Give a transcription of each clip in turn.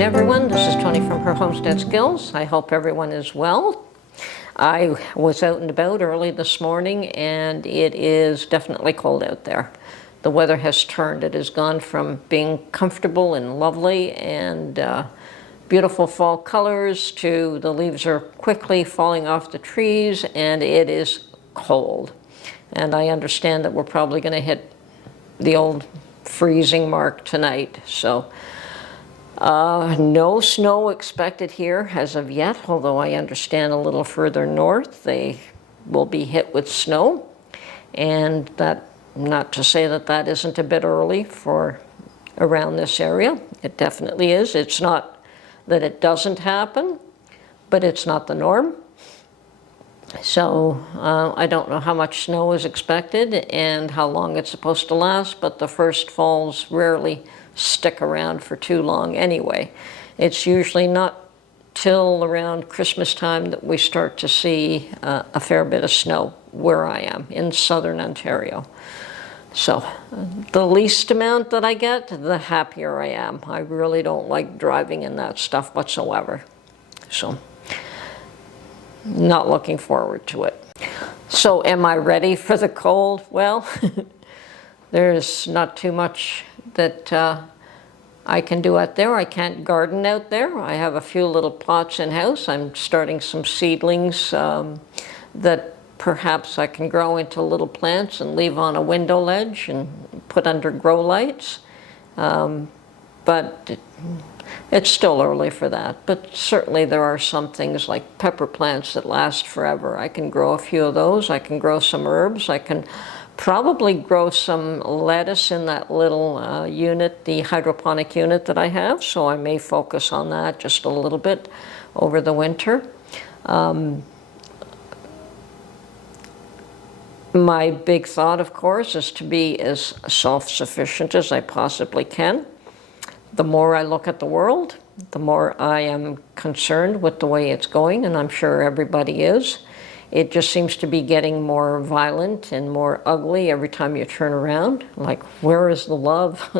afternoon, everyone. This is Tony from Her Homestead Skills. I hope everyone is well. I was out and about early this morning, and it is definitely cold out there. The weather has turned. It has gone from being comfortable and lovely and beautiful fall colors to the leaves are quickly falling off the trees, and it is cold. And I understand that we're probably going to hit the old freezing mark tonight. So no snow expected here as of yet, although I understand a little further north they will be hit with snow. And that, not to say that that isn't a bit early for around this area. It definitely is. It's not that it doesn't happen, but it's not the norm. So I don't know how much snow is expected and how long it's supposed to last, but the first falls rarely stick around for too long anyway. It's usually not till around Christmas time that we start to see a fair bit of snow where I am in southern Ontario. So the least amount that I get, the happier I am. I really don't like driving in that stuff whatsoever. So not looking forward to it. So am I ready for the cold? Well, there's not too much that I can do out there. I can't garden out there. I have a few little plots in-house. I'm starting some seedlings that perhaps I can grow into little plants and leave on a window ledge and put under grow lights. But it's still early for that. But certainly there are some things like pepper plants that last forever. I can grow a few of those. I can grow some herbs. I can probably grow some lettuce in that little unit, the hydroponic unit that I have. So I may focus on that just a little bit over the winter. My big thought, of course, is to be as self-sufficient as I possibly can. The more I look at the world, the more I am concerned with the way it's going, and I'm sure everybody is. It just seems to be getting more violent and more ugly every time you turn around. Like, where is the love?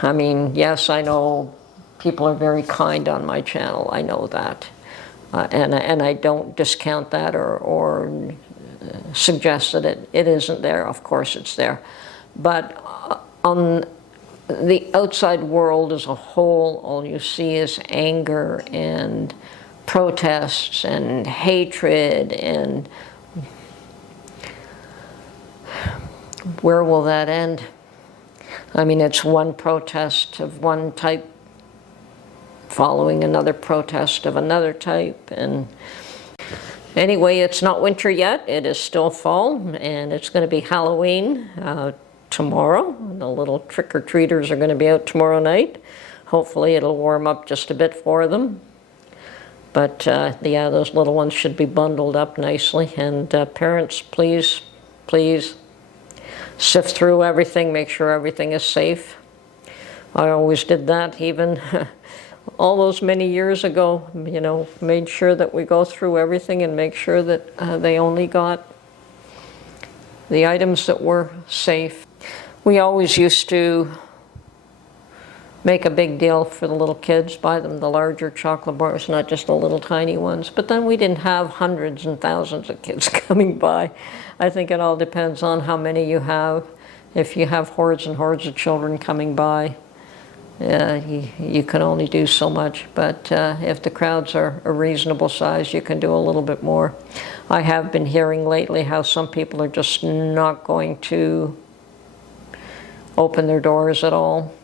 I mean, yes, I know people are very kind on my channel. I know that. And I don't discount that or suggest that it isn't there. Of course it's there. But on the outside world as a whole, all you see is anger and protests and hatred, and where will that end? I mean, it's one protest of one type following another protest of another type, and anyway, it's not winter yet. It is still fall, and it's going to be Halloween tomorrow. The little trick-or-treaters are going to be out tomorrow night. Hopefully it'll warm up just a bit for them. But yeah, those little ones should be bundled up nicely. And parents, please, please sift through everything, make sure everything is safe. I always did that, even all those many years ago, you know, made sure that we go through everything and make sure that they only got the items that were safe. We always used to make a big deal for the little kids, buy them the larger chocolate bars, not just the little tiny ones. But then we didn't have hundreds and thousands of kids coming by. I think it all depends on how many you have. If you have hordes and hordes of children coming by, you can only do so much. But if the crowds are a reasonable size, you can do a little bit more. I have been hearing lately how some people are just not going to open their doors at all,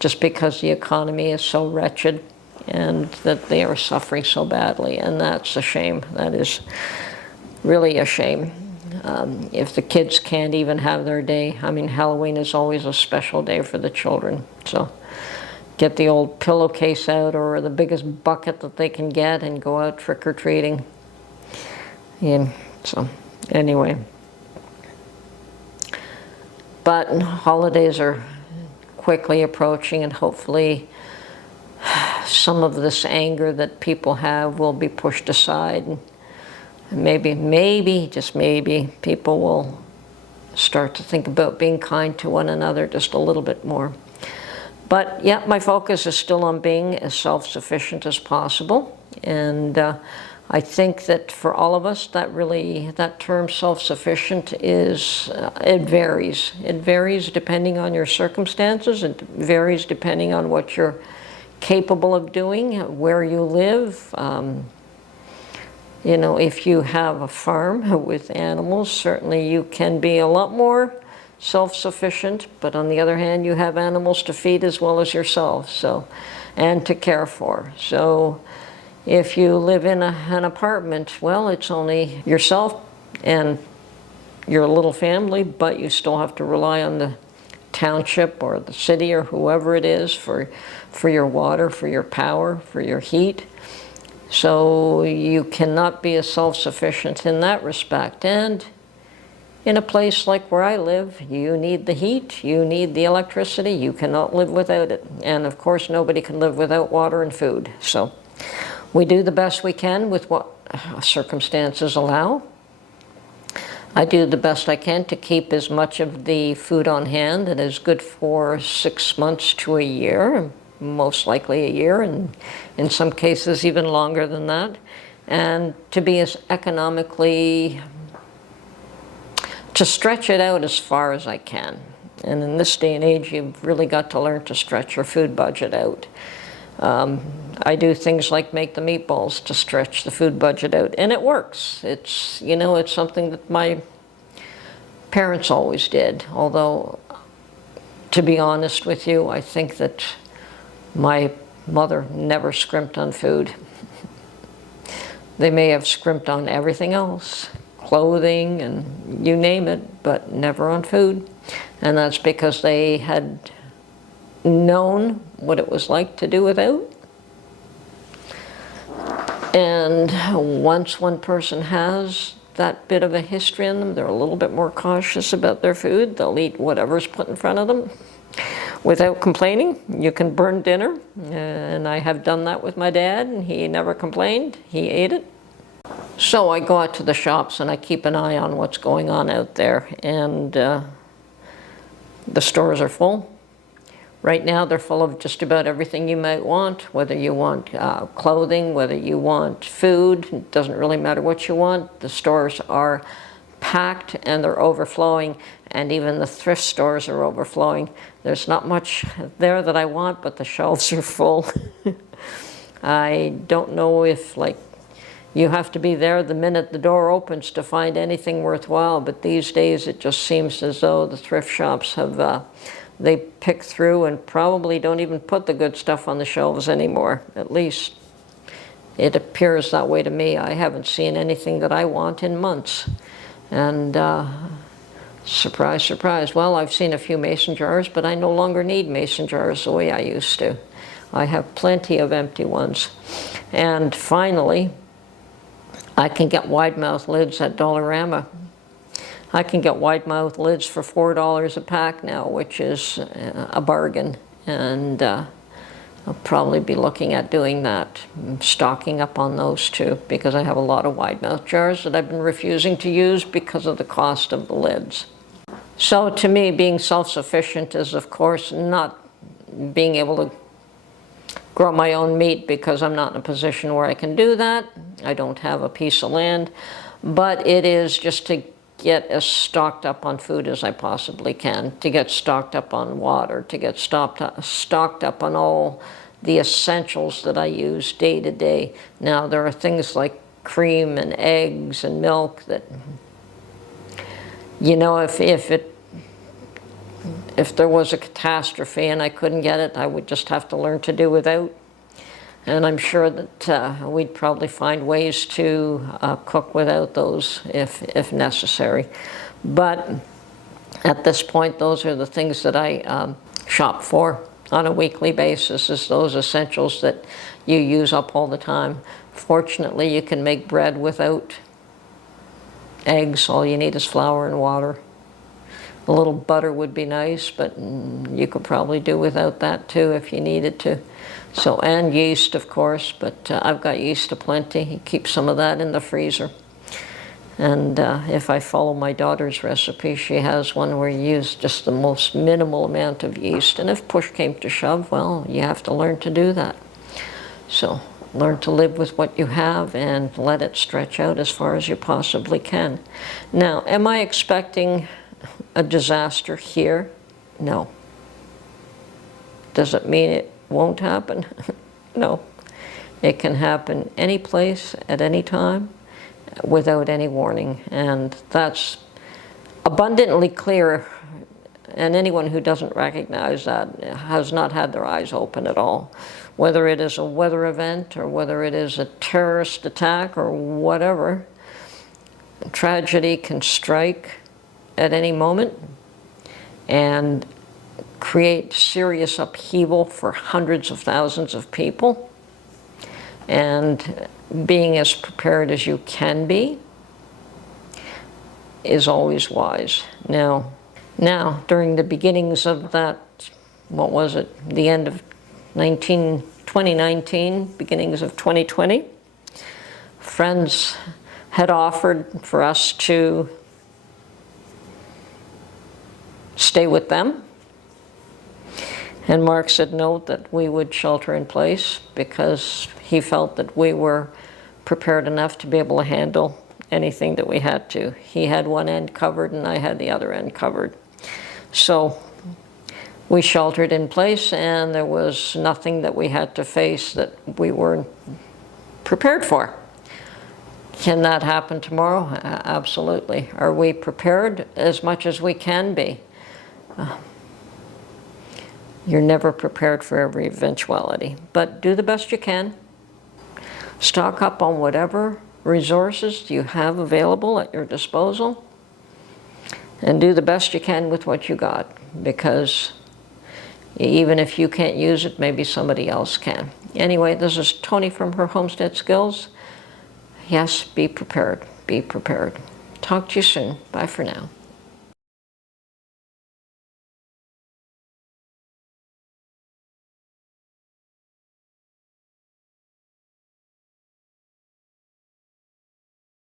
just because the economy is so wretched and that they are suffering so badly, and that's a shame. That is really a shame. If the kids can't even have their day, I mean, Halloween is always a special day for the children. So get the old pillowcase out or the biggest bucket that they can get and go out trick-or-treating. Yeah, so anyway. But holidays are quickly approaching, and hopefully some of this anger that people have will be pushed aside. And maybe, just maybe, people will start to think about being kind to one another just a little bit more. But yeah, my focus is still on being as self-sufficient as possible. And I think that for all of us, that term self-sufficient is, it varies. It varies depending on your circumstances. It varies depending on what you're capable of doing, where you live. You know, if you have a farm with animals, certainly you can be a lot more self-sufficient, but on the other hand, you have animals to feed as well as yourself, so, and to care for. So if you live in an apartment, well, it's only yourself and your little family, but you still have to rely on the township or the city or whoever it is for your water, for your power, for your heat. So you cannot be as self-sufficient in that respect. And in a place like where I live, you need the heat, you need the electricity, you cannot live without it. And of course, nobody can live without water and food. So we do the best we can with what circumstances allow. I do the best I can to keep as much of the food on hand that is good for 6 months to a year, most likely a year, and in some cases even longer than that, and to be as economically, to stretch it out as far as I can. And in this day and age, you've really got to learn to stretch your food budget out. I do things like make the meatballs to stretch the food budget out, and it works. It's, you know, it's something that my parents always did, although, to be honest with you, I think that my mother never scrimped on food. They may have scrimped on everything else, clothing and you name it, but never on food. And that's because they had known what it was like to do without. And once one person has that bit of a history in them, they're a little bit more cautious about their food. They'll eat whatever's put in front of them without complaining. You can burn dinner, and I have done that with my dad, and he never complained. He ate it. So I go out to the shops and I keep an eye on what's going on out there, and the stores are full. Right now they're full of just about everything you might want, whether you want clothing, whether you want food, it doesn't really matter what you want. The stores are packed and they're overflowing, and even the thrift stores are overflowing. There's not much there that I want, but the shelves are full. I don't know if, like, you have to be there the minute the door opens to find anything worthwhile, but these days it just seems as though the thrift shops have, they pick through and probably don't even put the good stuff on the shelves anymore. At least it appears that way to me. I haven't seen anything that I want in months. And surprise, surprise. Well, I've seen a few mason jars, but I no longer need mason jars the way I used to. I have plenty of empty ones. And finally, I can get wide mouth lids at Dollarama. I can get wide mouth lids for $4 a pack now, which is a bargain. And I'll probably be looking at doing that, stocking up on those too, because I have a lot of wide mouth jars that I've been refusing to use because of the cost of the lids. So to me, being self-sufficient is, of course, not being able to grow my own meat, because I'm not in a position where I can do that. I don't have a piece of land, but it is just to get as stocked up on food as I possibly can, to get stocked up on water, to get stocked up on all the essentials that I use day to day. Now, there are things like cream and eggs and milk that, you know, if there was a catastrophe and I couldn't get it, I would just have to learn to do without. And I'm sure that we'd probably find ways to cook without those if necessary. But at this point, those are the things that I shop for on a weekly basis, is those essentials that you use up all the time. Fortunately, you can make bread without eggs. All you need is flour and water. A little butter would be nice, but you could probably do without that too if you needed to. So, and yeast, of course, but I've got yeast aplenty. Keep some of that in the freezer. And if I follow my daughter's recipe, she has one where you use just the most minimal amount of yeast. And if push came to shove, well, you have to learn to do that. So learn to live with what you have and let it stretch out as far as you possibly can. Now, am I expecting a disaster here? No. Does it mean it won't happen? No. It can happen any place, at any time, without any warning. And that's abundantly clear. And anyone who doesn't recognize that has not had their eyes open at all. Whether it is a weather event or whether it is a terrorist attack or whatever, tragedy can strike at any moment and create serious upheaval for hundreds of thousands of people. And being as prepared as you can be is always wise. Now, during the beginnings of that, what was it, the end of 2019, beginnings of 2020, friends had offered for us to stay with them. And Mark said no, that we would shelter in place because he felt that we were prepared enough to be able to handle anything that we had to. He had one end covered and I had the other end covered. So we sheltered in place and there was nothing that we had to face that we weren't prepared for. Can that happen tomorrow? Absolutely. Are we prepared? As much as we can be. You're never prepared for every eventuality, but do the best you can. Stock up on whatever resources you have available at your disposal and do the best you can with what you got, because even if you can't use it, maybe somebody else can. Anyway, this is Tony from Her Homestead Skills. Yes, be prepared. Be prepared. Talk to you soon. Bye for now.